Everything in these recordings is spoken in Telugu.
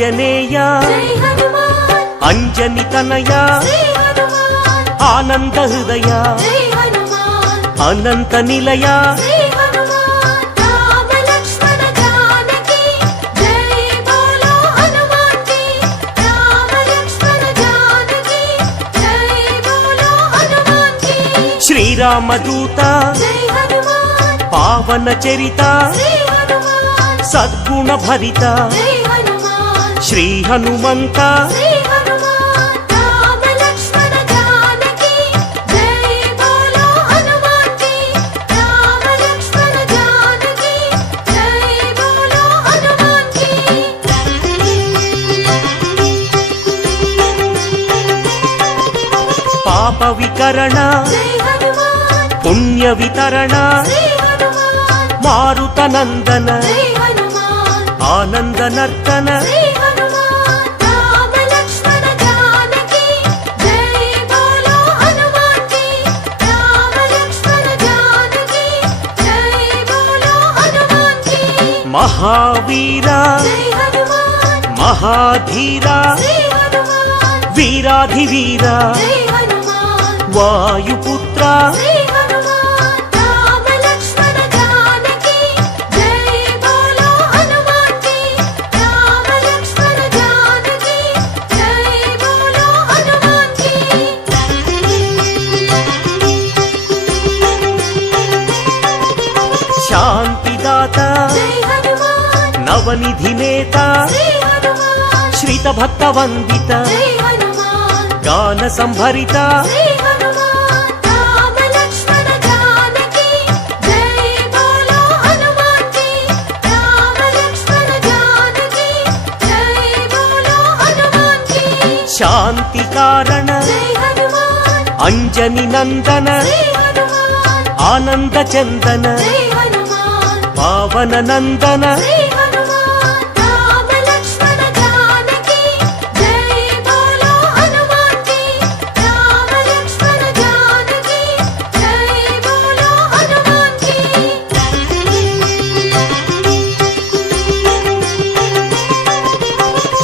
ఆంజనేయ అంజని తనయ ఆనంద హృదయ అనంత నిలయ శ్రీరామదూత పావన చరిత సద్గుణ భరిత శ్రీ హనుమంత పాప వికరణ పుణ్య వితరణ మారుత నందన ఆనంద నర్తన మహావీర మహాధీర వీరాధివీర వాయుపుత్ర శాంతిదాత నవనిధి నేత శ్రీత భక్త వందిత గాన సంభరిత శాంతి కారణ అంజని నందన ఆనంద చందన పావన నందన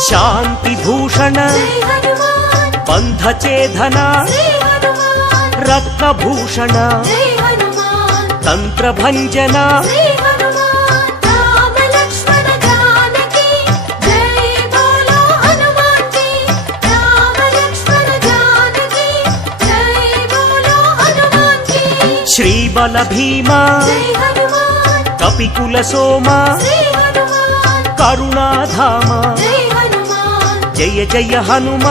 శాంతి భూషణ బంధచేధన రత్నభూషణ తంత్రభంజన శ్రీబల భీమ కపికుల సోమ కరుణాధామ జయ జయ హనుమ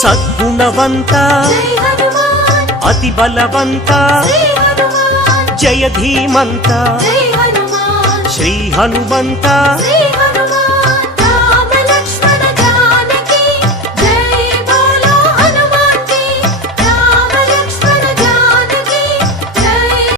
సద్గుణవంత అతి బలవంత జయ ధీమంత శ్రీ హనుమంత